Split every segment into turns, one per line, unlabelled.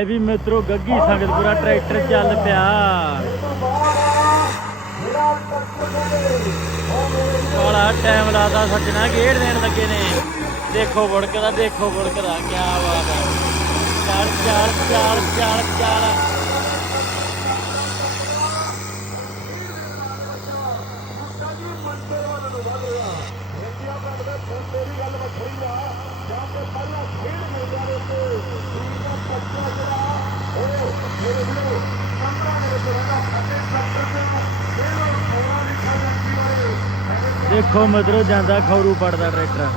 ਇਹ ਵੀ ਮਿੱਤਰੋ ਗੱਗੀ ਸੰਗਤਪੁਰਾ ਟਰੈਕਟਰ ਚੱਲ ਪਿਆ। ਬੜਾ ਟਾਈਮ ਲਾਦਾ ਸੱਜਣਾ, ਗੇੜ ਦੇਣ ਲੱਗੇ ਨੇ। ਦੇਖੋ ਵੜਕਦਾ ਦੇਖੋ ਵੜਕਦਾ ਕੀ ਬਾਤ ਹੈ। ਚਾਲ ਚਾਲ ਚਾਲ ਚਾਲ ਚਾਲ। ਦੇਖੋ ਮਧਰੋ ਜਾਂਦਾ ਖੌਰੂ ਪੜਦਾ ਟਰੈਕਟਰ।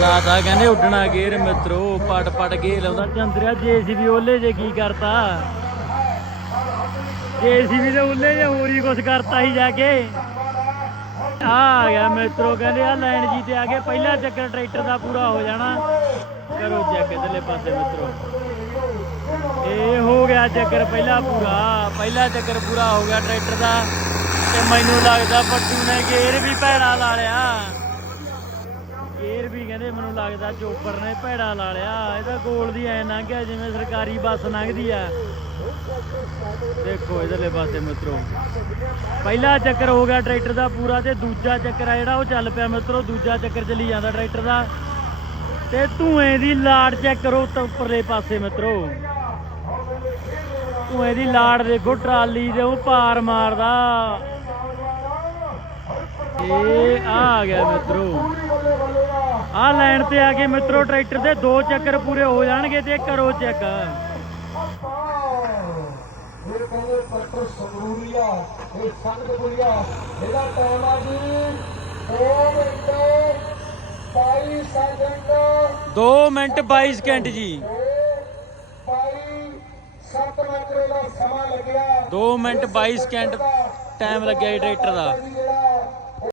ਲਾਦਾ ਕਹਿੰਦੇ ਉੱਡਣਾ ਗੇਰ ਮਿੱਤਰੋ ਪੜ ਪੜ ਕੇ ਲਾਉਂਦਾ। ਚੰਦਰਿਆ ਜੇਸੀਬੀ ਉਹਲੇ ਜੇ ਕੀ ਕਰਤਾ? ਜੇਸੀਬੀ ਦੇ ਉੱਲੇ ਜੇ ਹੋਰ ਹੀ ਕੁਝ ਕਰਤਾ ਹੀ ਜਾ ਕੇ। ਆ ਆ ਗਿਆ ਮਿੱਤਰੋ ਕਹਿੰਦੇ ਆ ਲਾਈਨ ਜੀ ਤੇ ਆ ਕੇ ਪਹਿਲਾ ਚੱਕਰ ਟਰੈਕਟਰ ਦਾ ਪੂਰਾ ਹੋ ਜਾਣਾ। ਕਰੋ ਚੈੱਕ ਇਧਰਲੇ ਪਾਸੇ ਮਿੱਤਰੋ ਇਹ ਚੱਕਰ ਪਹਿਲਾ ਪੂਰਾ, ਪਹਿਲਾ ਚੱਕਰ ਪੂਰਾ ਹੋ ਗਿਆ ਟਰੈਕਟਰ ਦਾ। ਤੇ ਮੈਨੂੰ ਲੱਗਦਾ ਪੱਟੂ ਨੇ ਗੇਰ ਵੀ ਭੈੜਾ ਲਾ ਲਿਆ। ਗੇਰ ਵੀ ਕਹਿੰਦੇ ਮੈਨੂੰ ਲੱਗਦਾ ਚੋਪਰ ਨੇ ਭੈੜਾ ਲਾ ਲਿਆ। ਇਹਦਾ ਗੋਲ ਦੀ ਐ ਲੰਘ ਜਿਵੇਂ ਸਰਕਾਰੀ ਬੱਸ ਲੰਘਦੀ ਆ। ਦੇਖੋ ਇਧਰਲੇ ਪਾਸੇ ਮਿੱਤਰੋ। ਪਹਿਲਾ ਚੱਕਰ ਹੋ ਗਿਆ ਟਰੈਕਟਰ ਦਾ ਪੂਰਾ ਤੇ ਦੂਜਾ ਚੱਕਰ ਆ ਜਿਹੜਾ ਉਹ ਚੱਲ ਪਿਆ ਮਿੱਤਰੋ। ਦੂਜਾ ਚੱਕਰ ਚੱਲੀ ਜਾਂਦਾ ਟਰੈਕਟਰ ਦਾ। ਤੇ ਧੂਏ ਦੀ ਲਾੜ ਚੈੱਕ ਕਰੋ ਉੱਤੇ ਉੱਪਰਲੇ ਪਾਸੇ ਮਿੱਤਰੋ। ਧੂਏ ਦੀ ਲਾੜ ਦੇਖੋ ਟਰਾਲੀ ਦੇ ਉਹ ਪਾਰ ਮਾਰਦਾ। ਇਹ ਆ ਗਿਆ ਮਿੱਤਰੋ। ਆ ਲਾਈਨ ਤੇ ਆ ਕੇ ਮਿੱਤਰੋ ਟਰੈਕਟਰ ਦੇ ਦੋ ਚੱਕਰ ਪੂਰੇ ਹੋ ਜਾਣਗੇ ਤੇ ਕਰੋ ਚੈੱਕ।
ਇਹ ਕਹਿੰਦੇ ਡਾਕਟਰ ਸੰਗਰੂਰੀਆ ਇਹ ਸੰਗਤਪੁਰੀਆ ਇਹਦਾ ਟਾਈਮ ਆ ਜੀ 2 ਮਿੰਟ 22 ਸੈਕਿੰਡ
2 ਮਿੰਟ 22 ਸਕਿੰਟ ਜੀ।
22 7 ਮਿੰਟ ਦਾ ਸਮਾਂ ਲੱਗਿਆ।
2 ਮਿੰਟ 22 ਸਕਿੰਟ ਟਾਈਮ ਲੱਗਿਆ ਜੀ ਟਰੈਕਟਰ ਦਾ।